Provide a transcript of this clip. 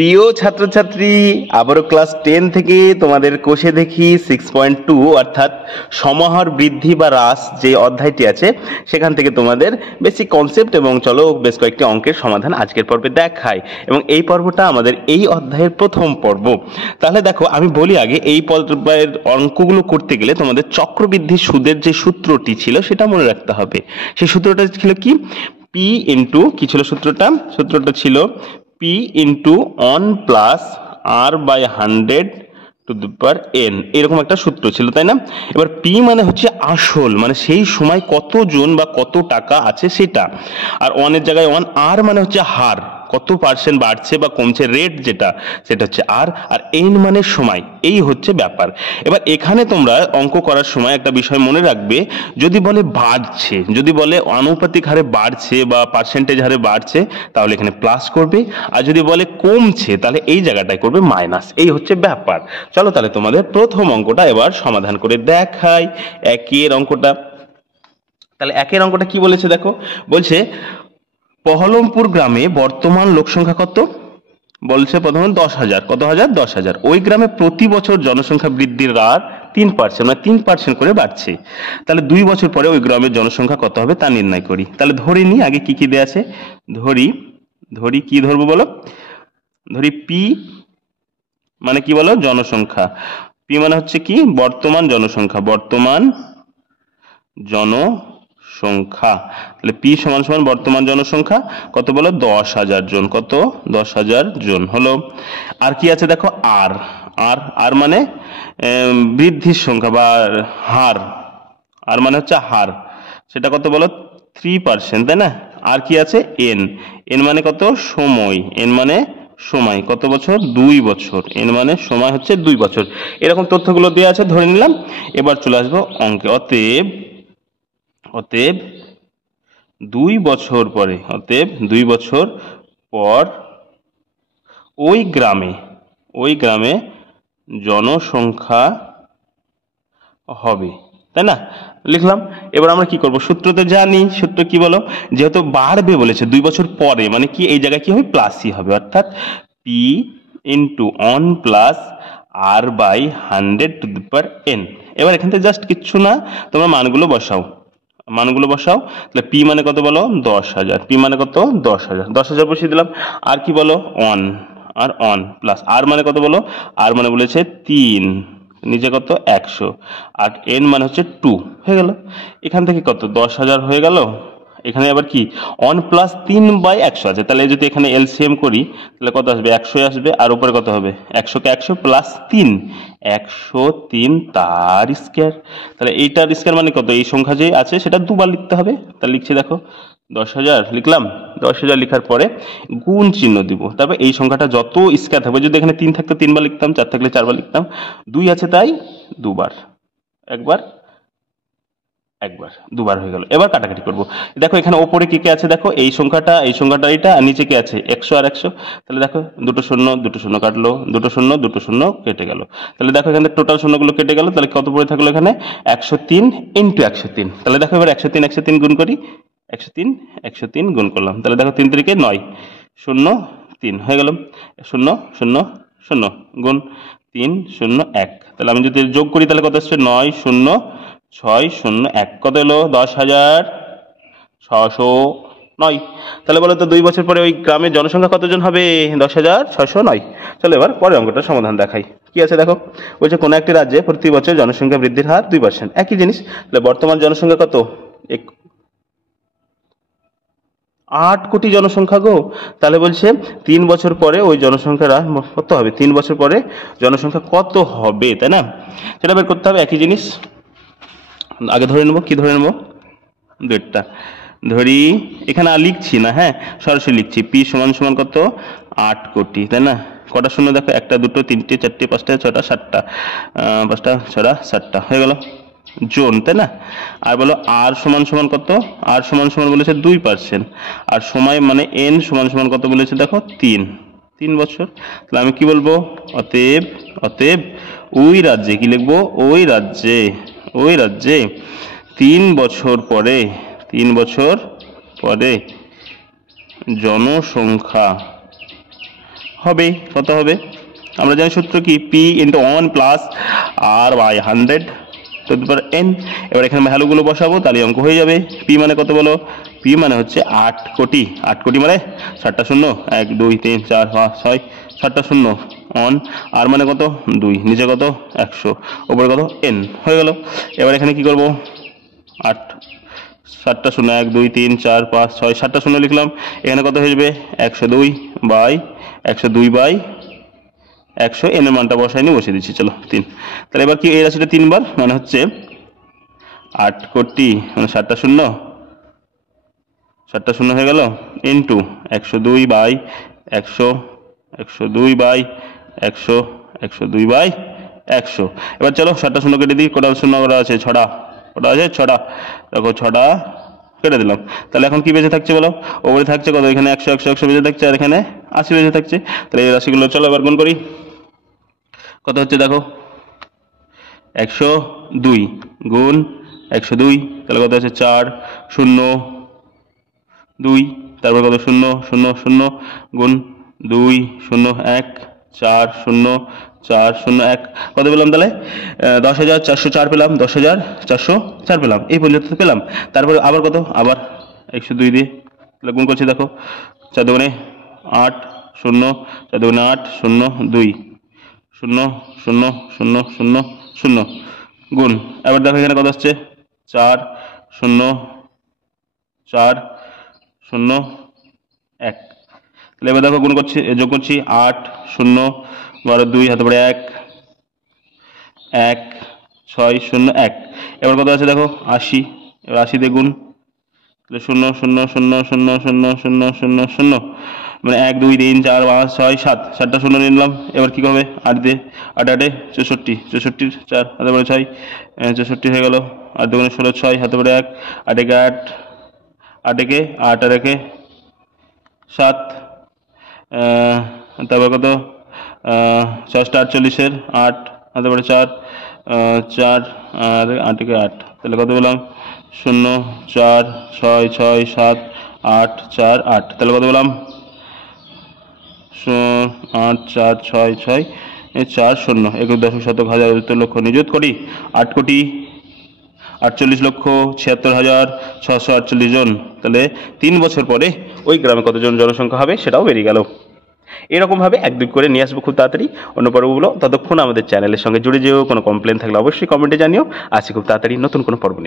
প্রিয় ছাত্রছাত্রী, আবারও ক্লাস 10 থেকে তোমাদের কোষে দেখি 6.2 অর্থাৎ সমাহার বৃদ্ধি বা হ্রাস যে অধ্যায়টি আছে সেখান থেকে তোমাদের বেসিক কনসেপ্ট এবং চলো বেশ কয়েকটি অঙ্কের সমাধান আজকের পর্বে দেখাই। এবং এই পর্বটা আমাদের এই অধ্যায়ের প্রথম পর্ব। তাহলে দেখো, আমি বলি আগে, এই পর্বের অঙ্কগুলো করতে গেলে তোমাদের চক্রবৃদ্ধি সুদের যে সূত্রটি ছিল সেটা মনে রাখতে হবে। সেই সূত্রটা ছিল কি? পি ইন্টু কি ছিল সূত্রটা ছিল P into 1 plus R by 100 to the power N, এরকম একটা সূত্র ছিল, তাই না? এবার পি মানে হচ্ছে আসল, মানে সেই সময় কত জন বা কত টাকা আছে সেটা, আর ওয়ানের জায়গায় ওয়ান। আর মানে হচ্ছে হার, কত পার্সেন্ট বাড়ছে বা কমছে, রেট যেটা, সেটা হচ্ছে আর। আর এন মানে সময়, এই হচ্ছে ব্যাপার। এবার এখানে তোমরা অঙ্ক করার সময় একটা বিষয় মনে রাখবে, যদি বলে বাড়ছে, যদি বলে আনুপাতিক হারে বাড়ছে বা পার্সেন্টেজ হারে বাড়ছে, তাহলে এখানে প্লাস করবে, আর যদি বলে কমছে তাহলে এই জায়গাটায় করবে মাইনাস। এই হচ্ছে ব্যাপার। চলো তাহলে তোমাদের প্রথম অঙ্কটা এবার সমাধান করে দেখাই, একের অঙ্কটা। তাহলে একের অঙ্কটা কি বলেছে দেখো, বলছে পহলমপুর গ্রামে বর্তমান লোকসংখ্যা কত? বলছে প্রথমে 10,000। কত হাজার? 10,000। ওই গ্রামে প্রতি বছর জনসংখ্যা বৃদ্ধির হার 3%, মানে 3% করে বাড়ছে। তাহলে 2 বছর পরে ওই গ্রামের জনসংখ্যা কত হবে তা নির্ণয় করি। তাহলে ধরে নি আগে কি কি দেয়া আছে, ধরি কি ধরবো বলো? ধরি পি মানে কি বলো? জনসংখ্যা। পি মানে হচ্ছে কি? বর্তমান জনসংখ্যা, বর্তমান জনসংখ্যা। তাহলে পি সমান সমান বর্তমান জনসংখ্যা কত বলো? 10,000 জন। কত? 10,000 জন হলো। আর কি আছে দেখো, আর আর মানে বৃদ্ধির সংখ্যা বা হার। আর মানে হচ্ছে হার, সেটা কত বলো? 3%, তাই না? আর কি আছে? এন। এন মানে কত? সময়। এন মানে সময়, কত বছর? 2 বছর। এন মানে সময় হচ্ছে 2 বছর। এরকম তথ্যগুলো দেওয়া আছে, ধরে নিলাম। এবার চলে আসবো অঙ্কে। অতএব 2 বছর পরে, অতএব 2 বছর পর ওই গ্রামে জনসংখ্যা হবে, তাই না? লিখলাম। এবার আমরা কি করব? সূত্রতে জানি, সূত্র কি বলো? যেহেতু বাড়বে বলেছে 2 বছর পরে, মানে কি এই জায়গায় কি হবে? প্লাসই হবে, অর্থাৎ P into 1 plus R by 100 to the power N. এবার এখান থেকে জাস্ট কিচ্ছু না, তোমরা মানগুলো বসাও। তাহলে পি মানে কত বলো? 10,000। পি মানে কত? 10,000। 10,000 বসিয়ে দিলাম। আর কি বলো? 1, আর 1 প্লাস আর মানে কত বলো? আর মানে বলেছে 3, নিচে কত? 100, আর এন মানে হচ্ছে 2, হয়ে গেল। এখান থেকে কত? 10,000 হয়ে গেল। এখানে আবার কি 1 প্লাস 3/100 আছে, তাহলে যদি এখানে এলসিএম করি তাহলে কত আসবে? 100 আসবে। আর উপরে কত হবে? 100 কে 100 প্লাস 3, 103 তার স্কয়ার। তাহলে এইটার স্কয়ার মানে কত? এই সংখ্যা যে আছে সেটা দুবার লিখতে হবে। তাহলে লিখছি দেখো, 10,000 লিখলাম। 10,000 লিখার পরে গুণ চিহ্ন দিব, তারপর এই সংখ্যাটা যত স্কয়ার থাকবে, যদি এখানে 3 থাকতো 3 বার লিখতাম, 4 থাকলে 4 বার লিখতাম, 2 আছে তাই দুবার, একবার দুবার হয়ে গেল। এবার কাটাকাটি করব। দেখো এখানে ওপরে কি কি আছে দেখো, এই সংখ্যাটা এটা, আর নিচে কি আছে? 100 আর 100। তাহলে দেখো দুটো শূন্য কাটলো, দুটো শূন্য কেটে গেল। তাহলে দেখো এখানে টোটাল শূন্যগুলো কেটে গেল। তাহলে কত পড়ে থাকলো এখানে? 103 ইন্টু 103। তাহলে দেখো এবার 103 গুণ করি। 103 গুণ করলাম। তাহলে দেখো 3 3 9, 0 3 হয়ে গেল। 0 0 0 গুণ 3 0 1। তাহলে আমি যদি যোগ করি তাহলে কত আসছে? 9 0 6 0 1। কত এলো? 10,609। তাহলে বলো তো 2 বছর পরে ওই গ্রামের জনসংখ্যা কতজন হবে? 10,609। চলো এবার পরের অঙ্কটা সমাধান দেখাই। কি আছে দেখো, বলছে কোন একটি রাজ্যে প্রতি বছর জনসংখ্যা বৃদ্ধির হার 2%। একই জিনিস। তাহলে বর্তমান জনসংখ্যা কত? 8 কোটি জনসংখ্যা গো। তাহলে বলছে 3 বছর পরে ওই জনসংখ্যার কত হবে? 3 বছর পরে জনসংখ্যা কত হবে, তাই না? সেটা বের করতে হবে। একই জিনিস আগে ধরে নেবো। কি ধরে নেবো? দুইটা ধরি। এখানে আর লিখছি না, হ্যাঁ, সরাসরি লিখছি। পি সমান সমান কত? 8 কোটি, তাই না? কটা শূন্য দেখো? 1 2 3 4 5 6 7টা, 5টা 6টা 7টা হয়ে গেল জন, তাই না? আর বলো আর সমান সমান কত? আর সমান সমান বলেছে 2%, আর সময় মানে এন সমান সমান কত বলেছে দেখো? 3 বছর। তাহলে আমি কি বলবো? অতএব ওই রাজ্যে, কি লিখবো? ওই রাজ্যে 3 বছর পরে জনসংখ্যা হবে কত হবে? আমরা জানি সূত্র কি, P into 1 plus R by 100 to the power n। এবার এখানে ভ্যালুগুলো বসাবো, তাহলে অঙ্ক হয়ে যাবে। পি মানে কত বলো? পি মানে হচ্ছে 8 কোটি। 8 কোটি মানে 7টা শূন্য, 1 2 3 4 5 6, 7টা শূন্য অন। আর মানে কত? 2, নিচে কত? 100, উপরে কত? n হয়ে গেল। এবার এখানে কি করব? 8 7টা শূন্য, 1 2 3 4 5 6, 7টা শূন্য লিখলাম। এখানে কত হয়ে যাবে? 102 বাই 100 n এর মানটা বসাইনি, বসিয়ে দিচ্ছি। চলো 3। তাহলে এবার কি এই রাশিটা 3 বার, মানে হচ্ছে 8 কোটি মানে 7টা শূন্য হয়ে গেল, ইন্টু 102 বাই 100, 102 বাই 100, 102 বাই 100। এবার চলো 7টা শূন্য কেটে দিই। কটা শূন্য করা আছে? 6টা। কটা আছে? 6টা। দেখো 6টা কেটে দিলাম। তাহলে এখন কি বেঁচে থাকছে বলো? ওপরে থাকছে কত? এখানে 100 100 100 বেঁচে থাকছে, আর এখানে 80 বেঁচে থাকছে। তাহলে এই রাশিগুলো চলো এবার গুণ করি। কত হচ্ছে দেখো? 102 গুণ 102, তাহলে কত আছে? 4 0 2, তারপর কত? 0 0 0 গুণ 2 0 1 4 0 4 0 1, কত পেলাম তাহলে? 10,404 পেলাম। 10,404 পেলাম, এই পর্যন্ত পেলাম। তারপরে আবার কত? আবার 102 দিয়ে তাহলে গুণ করছি। দেখো 4 দুগুণে 8 0, 4 দুগুণে 8 0 2 0 0 0 0 0 গুণ। এবার দেখো এখানে কত আসছে? 4 0 4 0 1। তাহলে এবার দেখো গুণ করছি, যোগ করছি। 8 0 12 2 হাতে পড়ে 1 1 6 0 1। এবার কত আছে দেখো? 80। এবার 80 দিয়ে গুণ, তাহলে 0 0 0 0 0 0 0 0, মানে 1 2 3 4 5 6 7, 7টা শূন্য নিলাম। এবার কি করবে? 8 দিয়ে 8 8 64, 64 4 হাতে পড়ে 6, 64 হয়ে গেল। 8 দুগুণে 16 6 হাতে পড়ে 1, 8 একে 8, 8 একে 8 আর একে 7, তারপর কত? 6 48-এর 8 হাতে পড়ে 4, 4 আর 8 একে 8, তাহলে কত পেলাম? 0 4 6 6 7 8 4 8, তাহলে কত পেলাম? 8 4 6 6 4 0, 21 দশমিক শতক হাজার উত্তর লক্ষ নিযুত কোটি 8 কোটি 48,76,648 জন। তাহলে 3 বছর পরে ওই গ্রামে কতজন জনসংখ্যা হবে সেটাও বেরিয়ে গেল। এরকমভাবে 1-2 করে নিয়ে আসবো খুব তাড়াতাড়ি অন্য পর্বগুলো। ততক্ষণ আমাদের চ্যানেলের সঙ্গে জুড়ে যেও। কোনো কমপ্লেন থাকলে অবশ্যই কমেন্টে জানিও। আসি খুব তাড়াতাড়ি নতুন কোনো পর্ব নিয়ে।